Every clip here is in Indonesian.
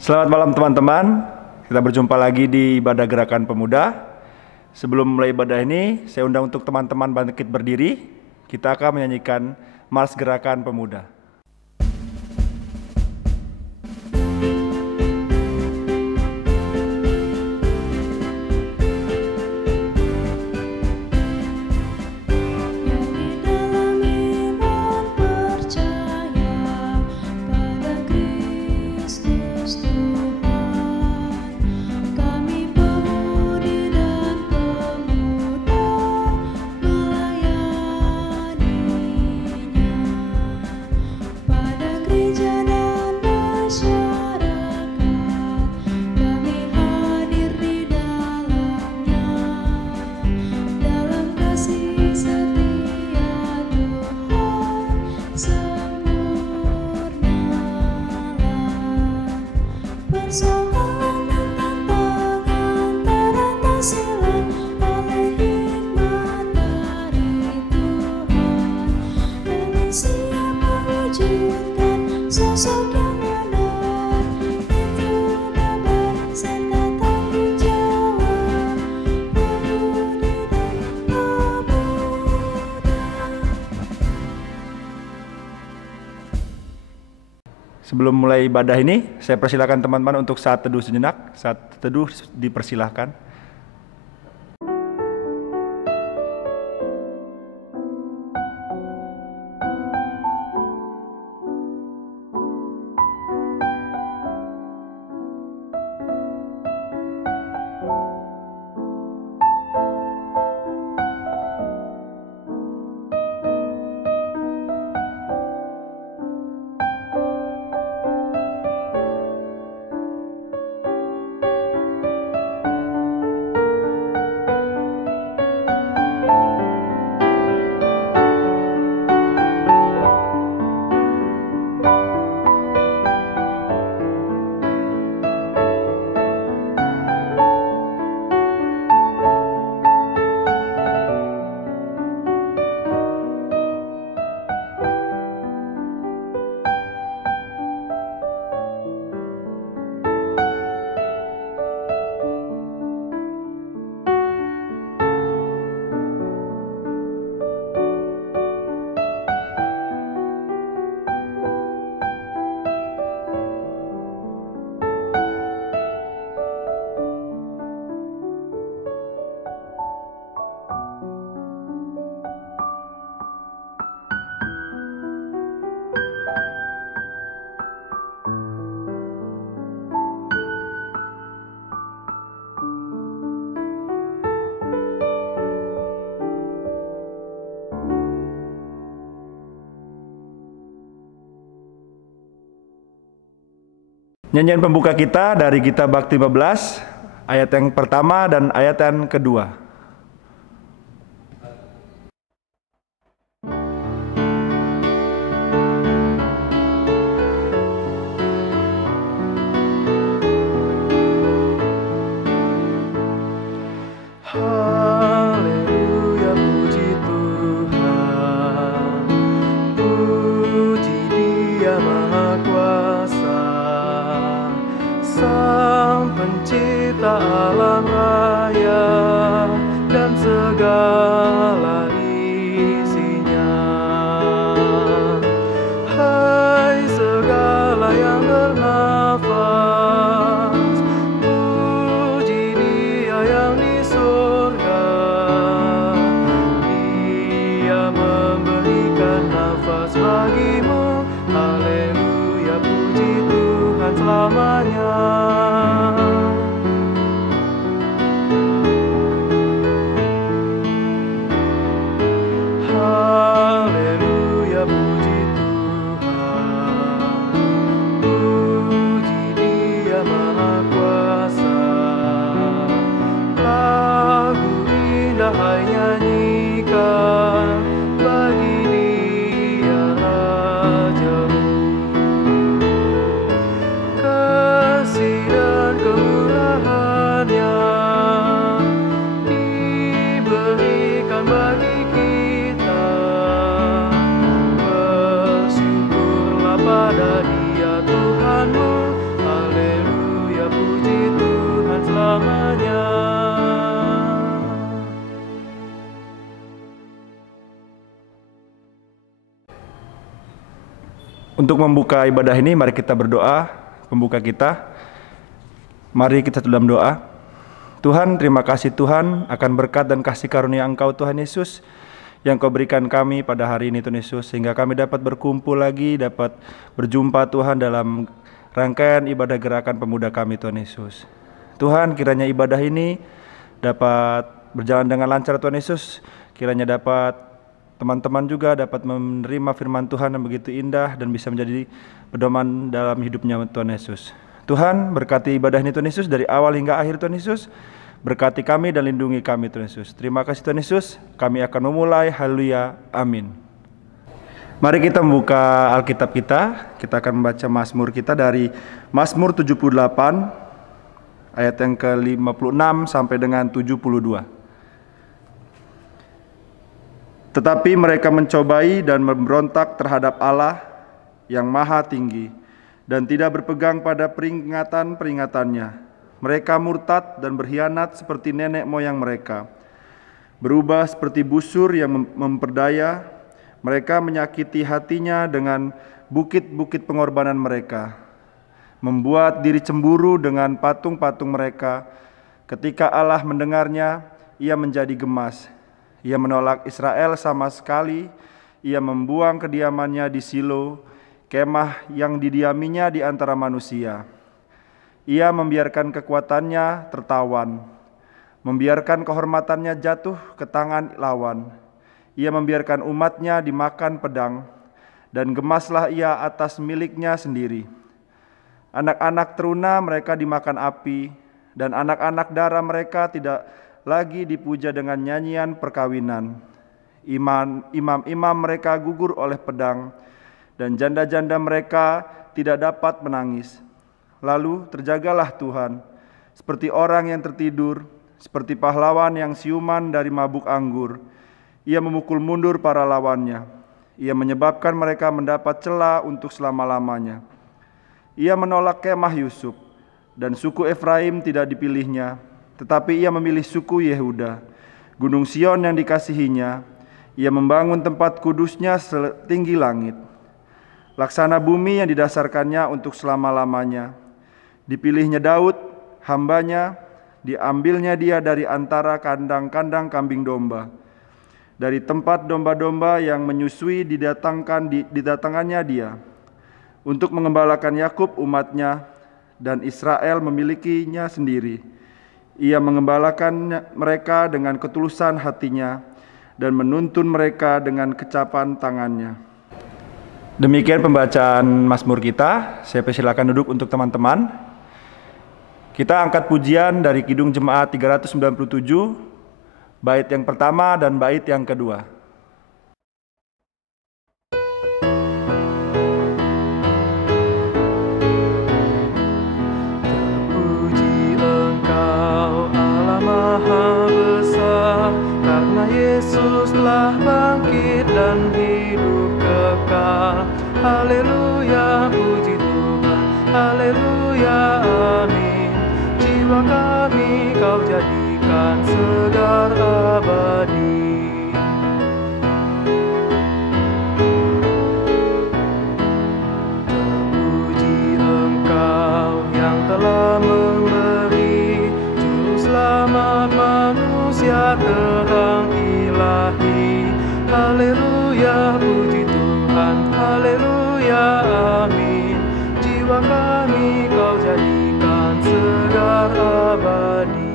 Selamat malam teman-teman. Kita berjumpa lagi di ibadah gerakan pemuda. Sebelum mulai ibadah ini, saya undang untuk teman-teman bangkit berdiri. Kita akan menyanyikan Mars Gerakan Pemuda. Sebelum mulai ibadah ini, saya persilakan teman-teman untuk saat teduh sejenak. Saat teduh dipersilahkan. Nyanyian pembuka kita dari Gita Bak 15, ayat yang pertama dan ayat yang kedua. Haleluya, puji Tuhan, puji Dia Maha Kuasa, Sang Pencipta alam raya dan segala isinya. Hai segala yang bernafas, puji Dia yang di surga. Dia memberikan nafas bagimu. Haleluya, puji Tuhan selamanya. Untuk membuka ibadah ini, mari kita berdoa, pembuka kita. Mari kita dalam doa. Tuhan, terima kasih Tuhan akan berkat dan kasih karunia Engkau Tuhan Yesus yang Kau berikan kami pada hari ini Tuhan Yesus, sehingga kami dapat berkumpul lagi, dapat berjumpa Tuhan dalam rangkaian ibadah gerakan pemuda kami Tuhan Yesus. Tuhan, kiranya ibadah ini dapat berjalan dengan lancar Tuhan Yesus, kiranya dapat teman-teman juga dapat menerima firman Tuhan yang begitu indah dan bisa menjadi pedoman dalam hidupnya Tuhan Yesus. Tuhan, berkati ibadah ini Tuhan Yesus dari awal hingga akhir Tuhan Yesus. Berkati kami dan lindungi kami Tuhan Yesus. Terima kasih Tuhan Yesus. Kami akan memulai. Haleluya. Amin. Mari kita membuka Alkitab kita. Kita akan membaca Mazmur kita dari Mazmur 78 ayat yang ke-56 sampai dengan 72. Tetapi mereka mencobai dan memberontak terhadap Allah yang maha tinggi dan tidak berpegang pada peringatan-peringatannya. Mereka murtad dan berkhianat seperti nenek moyang mereka. Berubah seperti busur yang memperdaya. Mereka menyakiti hatinya dengan bukit-bukit pengorbanan mereka. Membuat diri cemburu dengan patung-patung mereka. Ketika Allah mendengarnya, ia menjadi gemas. Ia menolak Israel sama sekali. Ia membuang kediamannya di Silo, kemah yang didiaminya di antara manusia. Ia membiarkan kekuatannya tertawan, membiarkan kehormatannya jatuh ke tangan lawan. Ia membiarkan umatnya dimakan pedang, dan gemaslah ia atas miliknya sendiri. Anak-anak teruna mereka dimakan api, dan anak-anak dara mereka tidak lagi dipuja dengan nyanyian perkawinan. Imam-imam mereka gugur oleh pedang, dan janda-janda mereka tidak dapat menangis. Lalu terjagalah Tuhan, seperti orang yang tertidur, seperti pahlawan yang siuman dari mabuk anggur. Ia memukul mundur para lawannya. Ia menyebabkan mereka mendapat celah untuk selama-lamanya. Ia menolak kemah Yusuf, dan suku Efraim tidak dipilihnya, tetapi ia memilih suku Yehuda, Gunung Sion yang dikasihinya. Ia membangun tempat kudusnya setinggi langit. Laksana bumi yang didasarkannya untuk selama-lamanya. Dipilihnya Daud, hambanya, diambilnya dia dari antara kandang-kandang kambing domba. Dari tempat domba-domba yang menyusui didatangannya dia. Untuk mengembalakan Yakub umatnya, dan Israel memilikinya sendiri. Ia mengembalakan mereka dengan ketulusan hatinya, dan menuntun mereka dengan kecapan tangannya. Demikian pembacaan Mazmur kita. Saya persilakan duduk untuk teman-teman. Kita angkat pujian dari Kidung Jemaat 397, bait yang pertama dan bait yang kedua. Terpuji Engkau Allah Maha Besar, karena Yesus telah bangkit dan hidup kekal. Haleluya, puji Tuhan. Haleluya, amin. Jiwa kami Kau jadikan segar abadi. Terpuji Engkau yang telah memberi juru selamat manusia terang ilahi. Haleluya, puji Tuhan. Haleluya, amin. Jiwa kami Kau jadikan segar abadi.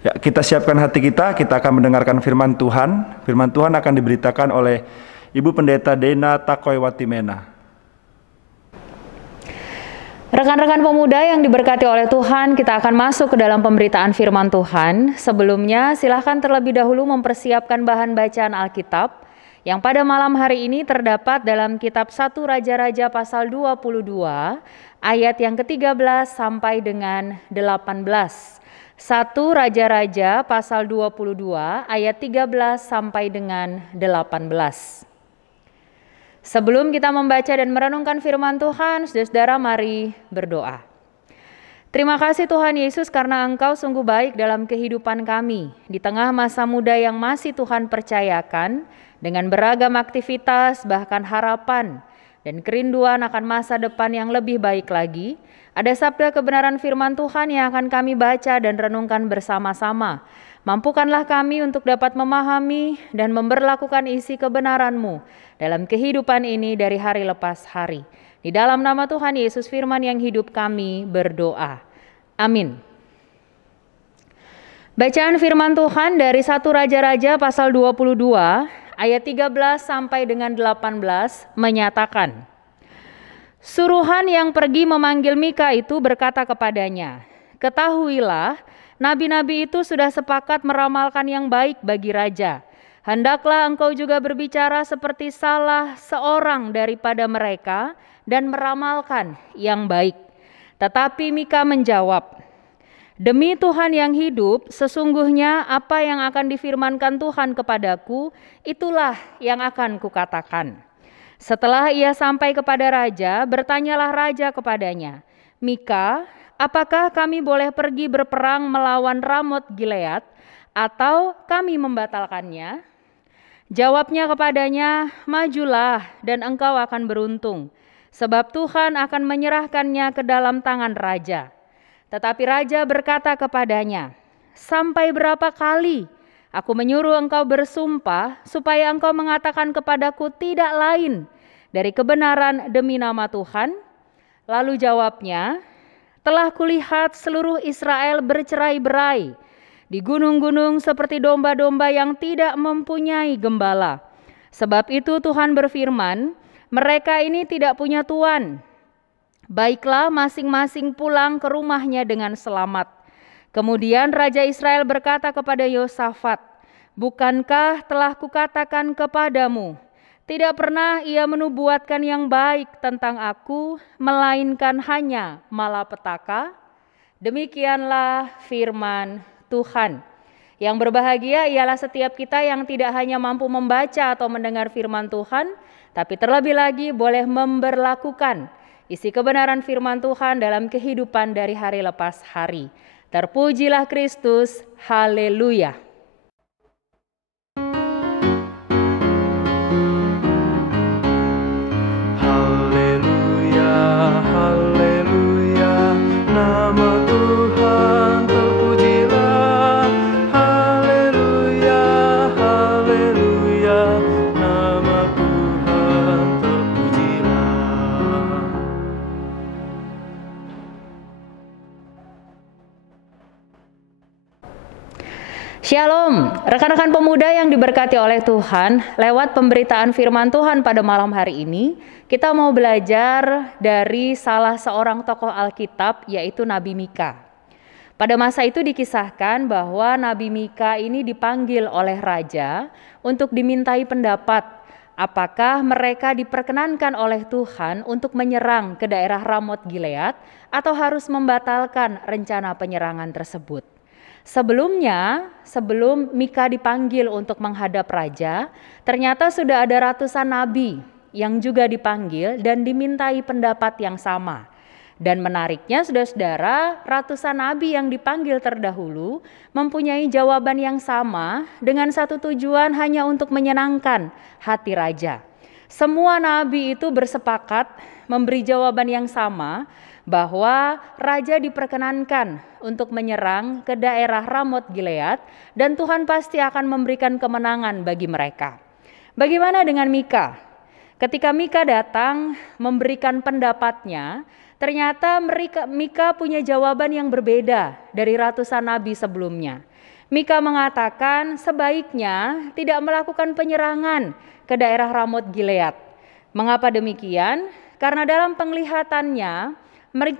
Ya, kita siapkan hati kita akan mendengarkan firman Tuhan. Firman Tuhan akan diberitakan oleh Ibu Pendeta Dena Takoiwatimena. Rekan-rekan pemuda yang diberkati oleh Tuhan, kita akan masuk ke dalam pemberitaan firman Tuhan. Sebelumnya, silahkan terlebih dahulu mempersiapkan bahan bacaan Alkitab yang pada malam hari ini terdapat dalam kitab 1 Raja-Raja pasal 22 ayat yang ke-13 sampai dengan 18. 1 Raja-Raja pasal 22 ayat 13 sampai dengan 18. Sebelum kita membaca dan merenungkan firman Tuhan, saudara-saudara mari berdoa. Terima kasih Tuhan Yesus karena Engkau sungguh baik dalam kehidupan kami. Di tengah masa muda yang masih Tuhan percayakan, dengan beragam aktivitas, bahkan harapan, dan kerinduan akan masa depan yang lebih baik lagi, ada sabda kebenaran firman Tuhan yang akan kami baca dan renungkan bersama-sama. Mampukanlah kami untuk dapat memahami dan memberlakukan isi kebenaran-Mu dalam kehidupan ini dari hari lepas hari. Di dalam nama Tuhan Yesus firman yang hidup kami berdoa. Amin. Bacaan firman Tuhan dari 1 Raja-Raja pasal 22 ayat 13 sampai dengan 18 menyatakan, suruhan yang pergi memanggil Mika itu berkata kepadanya, ketahuilah, nabi-nabi itu sudah sepakat meramalkan yang baik bagi raja. Hendaklah engkau juga berbicara seperti salah seorang daripada mereka dan meramalkan yang baik. Tetapi Mika menjawab, demi Tuhan yang hidup, sesungguhnya apa yang akan difirmankan Tuhan kepadaku, itulah yang akan kukatakan. Setelah ia sampai kepada raja, bertanyalah raja kepadanya, Mika, apakah kami boleh pergi berperang melawan Ramot Gilead, atau kami membatalkannya? Jawabnya kepadanya, majulah dan engkau akan beruntung, sebab Tuhan akan menyerahkannya ke dalam tangan raja. Tetapi raja berkata kepadanya, sampai berapa kali aku menyuruh engkau bersumpah supaya engkau mengatakan kepadaku tidak lain dari kebenaran demi nama Tuhan? Lalu jawabnya, telah kulihat seluruh Israel bercerai-berai di gunung-gunung seperti domba-domba yang tidak mempunyai gembala. Sebab itu Tuhan berfirman, mereka ini tidak punya tuan. Baiklah masing-masing pulang ke rumahnya dengan selamat. Kemudian Raja Israel berkata kepada Yosafat, bukankah telah kukatakan kepadamu, tidak pernah ia menubuatkan yang baik tentang aku, melainkan hanya malapetaka? Demikianlah firman Tuhan. Yang berbahagia ialah setiap kita yang tidak hanya mampu membaca atau mendengar firman Tuhan, tapi terlebih lagi boleh memberlakukan isi kebenaran firman Tuhan dalam kehidupan dari hari lepas hari. Terpujilah Kristus, haleluya. Haleluya, haleluya, nama Tuhan terpujilah. Haleluya, haleluya, nama Tuhan terpujilah. Shalom, rekan-rekan pemuda yang diberkati oleh Tuhan. Lewat pemberitaan firman Tuhan pada malam hari ini, kita mau belajar dari salah seorang tokoh Alkitab, yaitu Nabi Mika. Pada masa itu dikisahkan bahwa Nabi Mika ini dipanggil oleh raja untuk dimintai pendapat apakah mereka diperkenankan oleh Tuhan untuk menyerang ke daerah Ramot Gilead atau harus membatalkan rencana penyerangan tersebut. Sebelum Mika dipanggil untuk menghadap raja, ternyata sudah ada ratusan nabi yang juga dipanggil dan dimintai pendapat yang sama. Dan menariknya saudara-saudara, ratusan nabi yang dipanggil terdahulu mempunyai jawaban yang sama dengan satu tujuan, hanya untuk menyenangkan hati raja. Semua nabi itu bersepakat memberi jawaban yang sama, bahwa raja diperkenankan untuk menyerang ke daerah Ramot Gilead dan Tuhan pasti akan memberikan kemenangan bagi mereka. Bagaimana dengan Mika? Ketika Mika datang memberikan pendapatnya, ternyata Mika punya jawaban yang berbeda dari ratusan nabi sebelumnya. Mika mengatakan sebaiknya tidak melakukan penyerangan ke daerah Ramot Gilead. Mengapa demikian? Karena dalam penglihatannya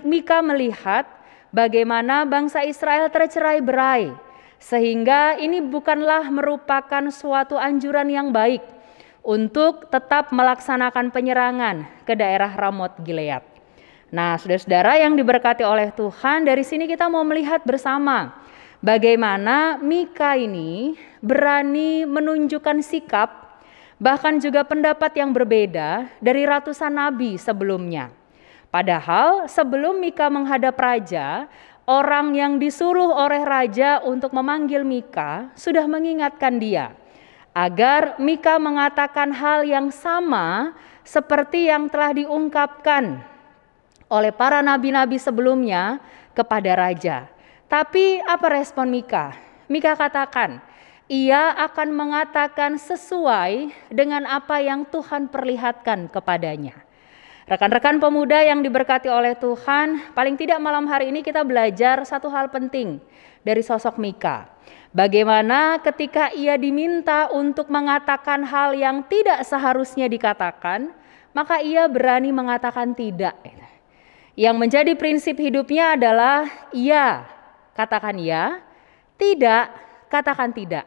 Mika melihat bagaimana bangsa Israel tercerai-berai, sehingga ini bukanlah merupakan suatu anjuran yang baik untuk tetap melaksanakan penyerangan ke daerah Ramot Gilead. Nah, saudara-saudara yang diberkati oleh Tuhan, dari sini kita mau melihat bersama bagaimana Mika ini berani menunjukkan sikap, bahkan juga pendapat yang berbeda dari ratusan nabi sebelumnya. Padahal sebelum Mika menghadap raja, orang yang disuruh oleh raja untuk memanggil Mika sudah mengingatkan dia agar Mika mengatakan hal yang sama seperti yang telah diungkapkan oleh para nabi-nabi sebelumnya kepada raja. Tapi apa respon Mika? Mika katakan, ia akan mengatakan sesuai dengan apa yang Tuhan perlihatkan kepadanya. Rekan-rekan pemuda yang diberkati oleh Tuhan, paling tidak malam hari ini kita belajar satu hal penting dari sosok Mika. Bagaimana ketika ia diminta untuk mengatakan hal yang tidak seharusnya dikatakan, maka ia berani mengatakan tidak. Yang menjadi prinsip hidupnya adalah iya, katakan ya, tidak, katakan tidak.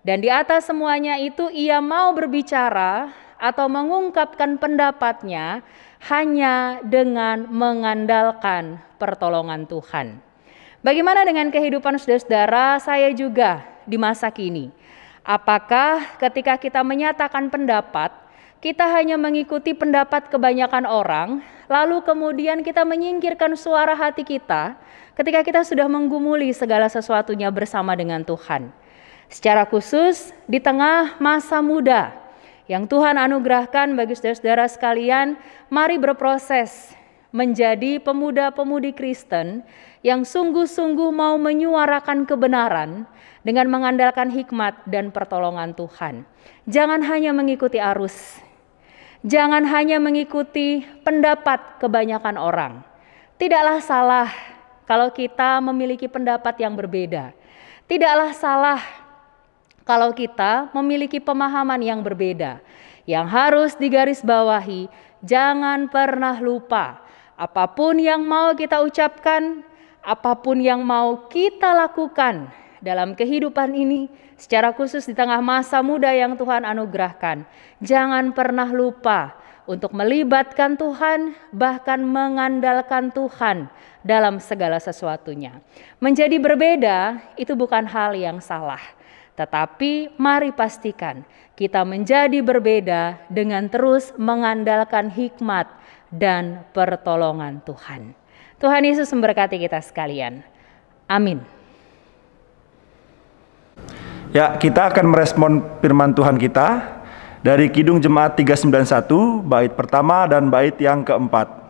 Dan di atas semuanya itu ia mau berbicara atau mengungkapkan pendapatnya hanya dengan mengandalkan pertolongan Tuhan. Bagaimana dengan kehidupan saudara-saudara saya juga di masa kini? Apakah ketika kita menyatakan pendapat, kita hanya mengikuti pendapat kebanyakan orang, lalu kemudian kita menyingkirkan suara hati kita ketika kita sudah menggumuli segala sesuatunya bersama dengan Tuhan? Secara khusus di tengah masa muda yang Tuhan anugerahkan bagi saudara-saudara sekalian, mari berproses menjadi pemuda-pemudi Kristen yang sungguh-sungguh mau menyuarakan kebenaran dengan mengandalkan hikmat dan pertolongan Tuhan. Jangan hanya mengikuti arus, jangan hanya mengikuti pendapat kebanyakan orang. Tidaklah salah kalau kita memiliki pendapat yang berbeda. Tidaklah salah kalau kita memiliki pemahaman yang berbeda. Yang harus digarisbawahi, jangan pernah lupa apapun yang mau kita ucapkan, apapun yang mau kita lakukan dalam kehidupan ini, secara khusus di tengah masa muda yang Tuhan anugerahkan, jangan pernah lupa untuk melibatkan Tuhan, bahkan mengandalkan Tuhan dalam segala sesuatunya. Menjadi berbeda itu bukan hal yang salah. Tetapi mari pastikan kita menjadi berbeda dengan terus mengandalkan hikmat dan pertolongan Tuhan. Tuhan Yesus memberkati kita sekalian. Amin. Ya, kita akan merespon firman Tuhan kita dari Kidung Jemaat 391, bait pertama dan bait yang keempat.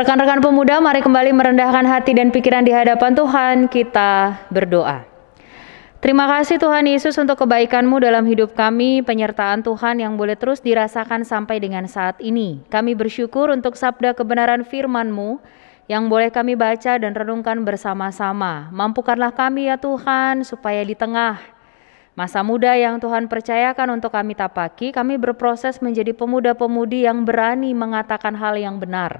Rekan-rekan pemuda, mari kembali merendahkan hati dan pikiran di hadapan Tuhan, kita berdoa. Terima kasih Tuhan Yesus untuk kebaikan-Mu dalam hidup kami, penyertaan Tuhan yang boleh terus dirasakan sampai dengan saat ini. Kami bersyukur untuk sabda kebenaran firman-Mu yang boleh kami baca dan renungkan bersama-sama. Mampukanlah kami ya Tuhan, supaya di tengah masa muda yang Tuhan percayakan untuk kami tapaki, kami berproses menjadi pemuda-pemudi yang berani mengatakan hal yang benar.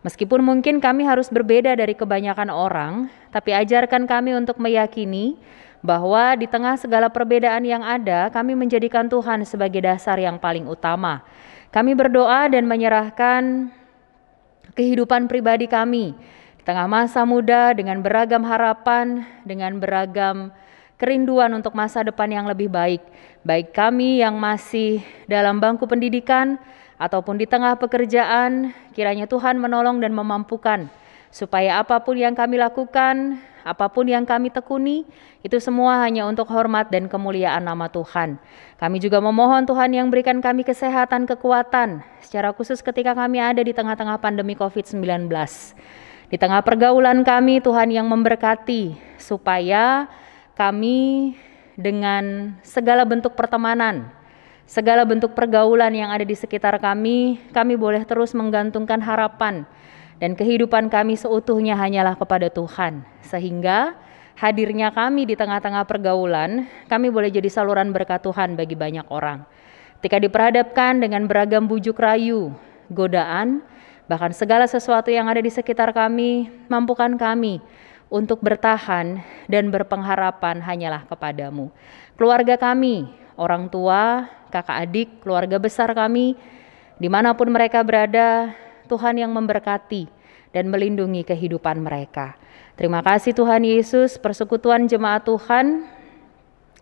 Meskipun mungkin kami harus berbeda dari kebanyakan orang, tapi ajarkan kami untuk meyakini bahwa di tengah segala perbedaan yang ada, kami menjadikan Tuhan sebagai dasar yang paling utama. Kami berdoa dan menyerahkan kehidupan pribadi kami di tengah masa muda dengan beragam harapan, dengan beragam kerinduan untuk masa depan yang lebih baik. Baik kami yang masih dalam bangku pendidikan ataupun di tengah pekerjaan, kiranya Tuhan menolong dan memampukan supaya apapun yang kami lakukan, apapun yang kami tekuni, itu semua hanya untuk hormat dan kemuliaan nama Tuhan. Kami juga memohon Tuhan yang berikan kami kesehatan, kekuatan, secara khusus ketika kami ada di tengah-tengah pandemi COVID-19. Di tengah pergaulan kami, Tuhan yang memberkati, supaya kami dengan segala bentuk pertemanan, segala bentuk pergaulan yang ada di sekitar kami boleh terus menggantungkan harapan dan kehidupan kami seutuhnya hanyalah kepada Tuhan. Sehingga hadirnya kami di tengah-tengah pergaulan, kami boleh jadi saluran berkat Tuhan bagi banyak orang. Ketika diperhadapkan dengan beragam bujuk rayu, godaan, bahkan segala sesuatu yang ada di sekitar kami, mampukan kami untuk bertahan dan berpengharapan hanyalah kepadamu. Keluarga kami, orang tua, kakak adik, keluarga besar kami, dimanapun mereka berada, Tuhan yang memberkati dan melindungi kehidupan mereka. Terima kasih Tuhan Yesus, persekutuan jemaat Tuhan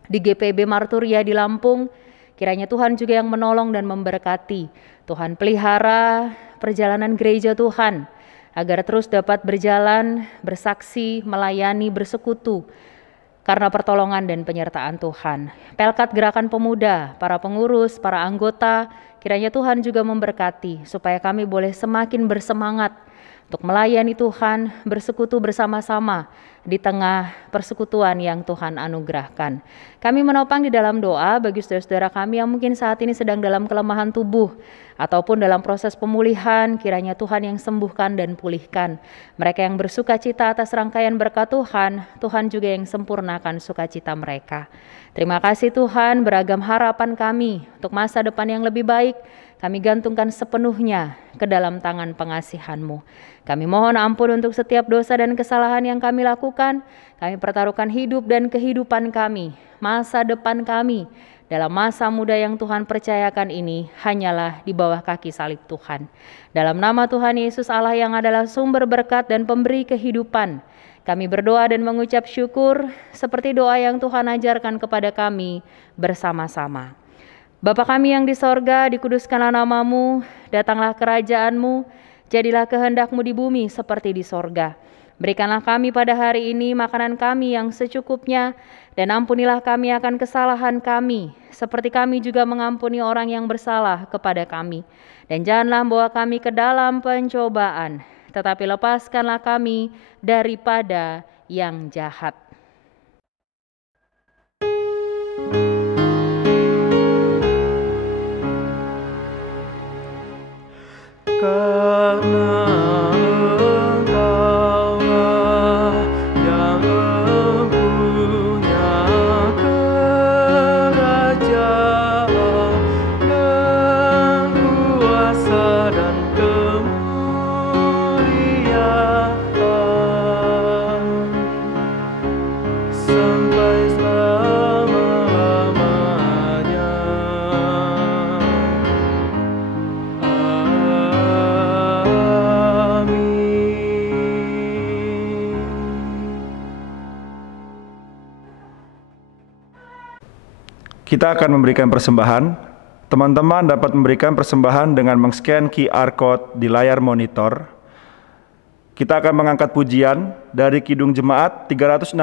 di GPB Marturia di Lampung, kiranya Tuhan juga yang menolong dan memberkati. Tuhan pelihara perjalanan gereja Tuhan, agar terus dapat berjalan, bersaksi, melayani, bersekutu, karena pertolongan dan penyertaan Tuhan. Pelkat Gerakan Pemuda, para pengurus, para anggota, kiranya Tuhan juga memberkati, supaya kami boleh semakin bersemangat untuk melayani Tuhan, bersekutu bersama-sama di tengah persekutuan yang Tuhan anugerahkan. Kami menopang di dalam doa bagi saudara-saudara kami yang mungkin saat ini sedang dalam kelemahan tubuh ataupun dalam proses pemulihan, kiranya Tuhan yang sembuhkan dan pulihkan. Mereka yang bersuka cita atas rangkaian berkat Tuhan, Tuhan juga yang sempurnakan sukacita mereka. Terima kasih Tuhan, beragam harapan kami untuk masa depan yang lebih baik, kami gantungkan sepenuhnya ke dalam tangan pengasihan-Mu. Kami mohon ampun untuk setiap dosa dan kesalahan yang kami lakukan. Kami pertaruhkan hidup dan kehidupan kami, masa depan kami, dalam masa muda yang Tuhan percayakan ini hanyalah di bawah kaki salib Tuhan. Dalam nama Tuhan Yesus Allah yang adalah sumber berkat dan pemberi kehidupan, kami berdoa dan mengucap syukur seperti doa yang Tuhan ajarkan kepada kami bersama-sama. Bapa kami yang di sorga, dikuduskanlah nama-Mu, datanglah kerajaan-Mu, jadilah kehendak-Mu di bumi seperti di sorga. Berikanlah kami pada hari ini makanan kami yang secukupnya, dan ampunilah kami akan kesalahan kami, seperti kami juga mengampuni orang yang bersalah kepada kami. Dan janganlah membawa kami ke dalam pencobaan, tetapi lepaskanlah kami daripada yang jahat. Karena Engkaulah yang mempunyai kerajaan dan kuasa dan kemuliaan sampai selama-lamanya. Kita akan memberikan persembahan. Teman-teman dapat memberikan persembahan dengan men-scan QR Code di layar monitor. Kita akan mengangkat pujian dari Kidung Jemaat 367,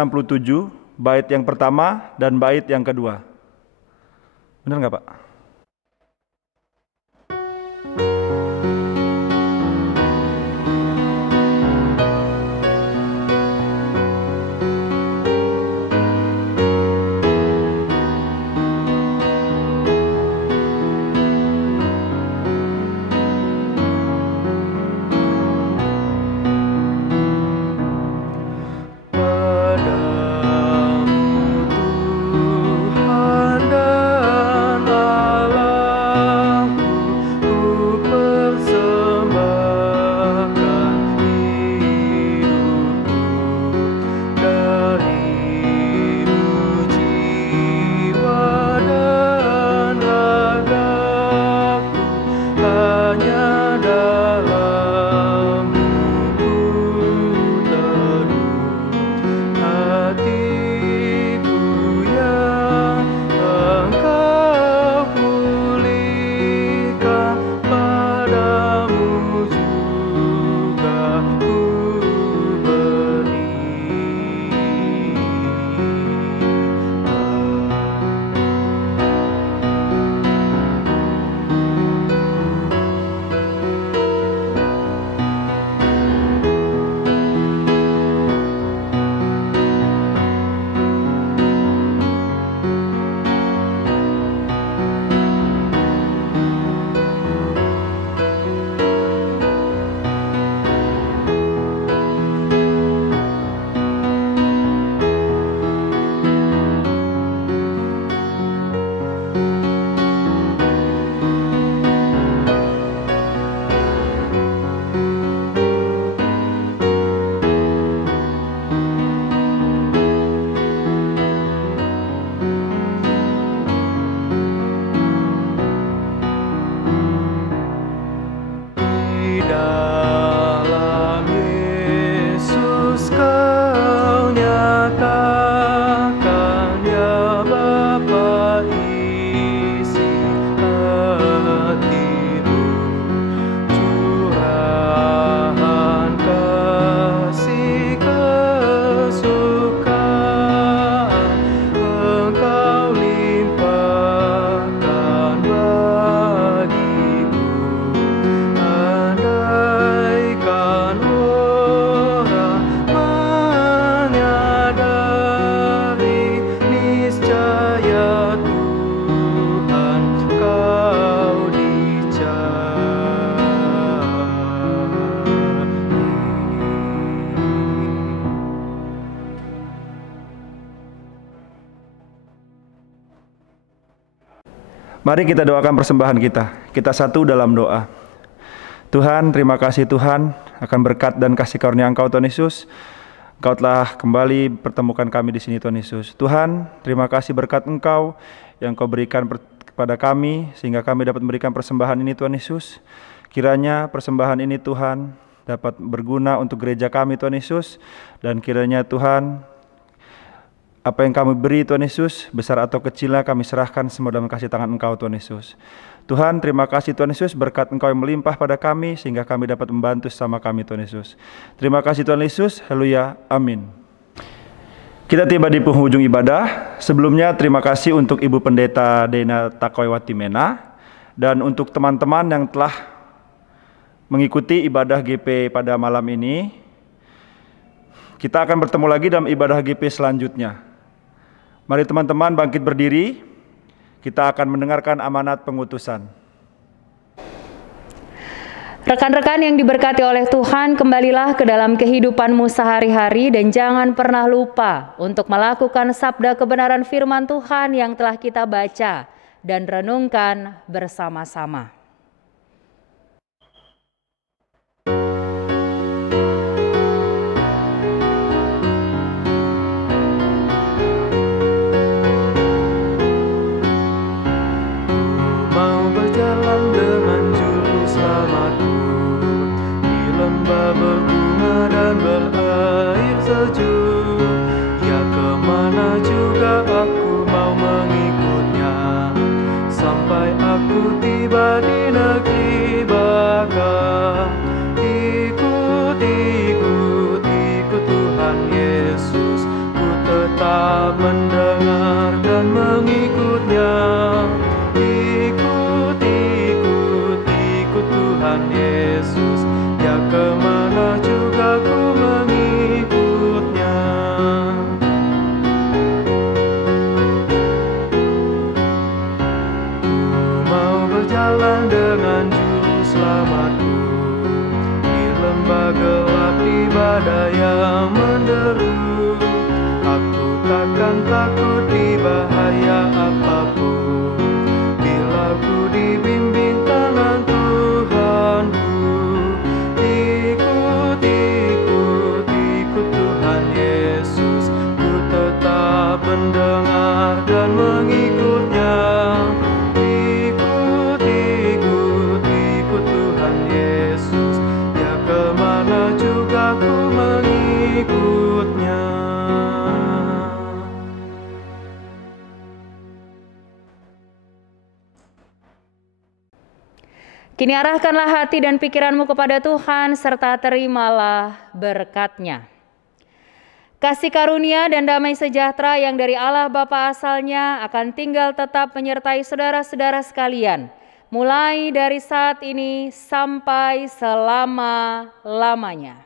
bait yang pertama dan bait yang kedua. Benar nggak Pak? Mari kita doakan persembahan kita. Kita satu dalam doa. Tuhan, terima kasih Tuhan akan berkat dan kasih karunia Engkau Tuhan Yesus. Engkau telah kembali pertemukan kami di sini Tuhan Yesus. Tuhan, terima kasih berkat Engkau yang Kau berikan kepada kami sehingga kami dapat memberikan persembahan ini Tuhan Yesus. Kiranya persembahan ini Tuhan dapat berguna untuk gereja kami Tuhan Yesus, dan kiranya Tuhan apa yang kami beri Tuhan Yesus, besar atau kecilnya kami serahkan semua dalam kasih tangan Engkau Tuhan Yesus. Tuhan, terima kasih Tuhan Yesus, berkat Engkau yang melimpah pada kami sehingga kami dapat membantu sama kami Tuhan Yesus. Terima kasih Tuhan Yesus, haleluya, amin. Kita tiba di penghujung ibadah. Sebelumnya terima kasih untuk Ibu Pendeta Dena Takoywati Mena dan untuk teman-teman yang telah mengikuti ibadah GP pada malam ini. Kita akan bertemu lagi dalam ibadah GP selanjutnya. Mari teman-teman bangkit berdiri. Kita akan mendengarkan amanat pengutusan. Rekan-rekan yang diberkati oleh Tuhan, kembalilah ke dalam kehidupanmu sehari-hari dan jangan pernah lupa untuk melakukan sabda kebenaran firman Tuhan yang telah kita baca dan renungkan bersama-sama. Berbunga dan berair sejuk, ya kemana juga aku mau mengikutnya, sampai aku tiba di negeri baka. Ikut, ikut, ikut Tuhan Yesus, ku tetap mendengar dan mengikutnya. Ikut, ikut, ikut Tuhan Yesus, ya kemana juga ku mengikutnya. Ku mau berjalan dengan juru selamatku di lembah gelap, di badai yang menderu. Aku takkan takut di bahaya apapun, bila ku dibimbing tangan Tuhanku. Mendengar dan mengikutnya. Ikut, ikut, ikut Tuhan Yesus, ya kemana juga ku mengikutnya. Kini arahkanlah hati dan pikiranmu kepada Tuhan serta terimalah berkat-Nya. Kasih karunia dan damai sejahtera yang dari Allah Bapa asalnya akan tinggal tetap menyertai saudara-saudara sekalian, mulai dari saat ini sampai selama-lamanya.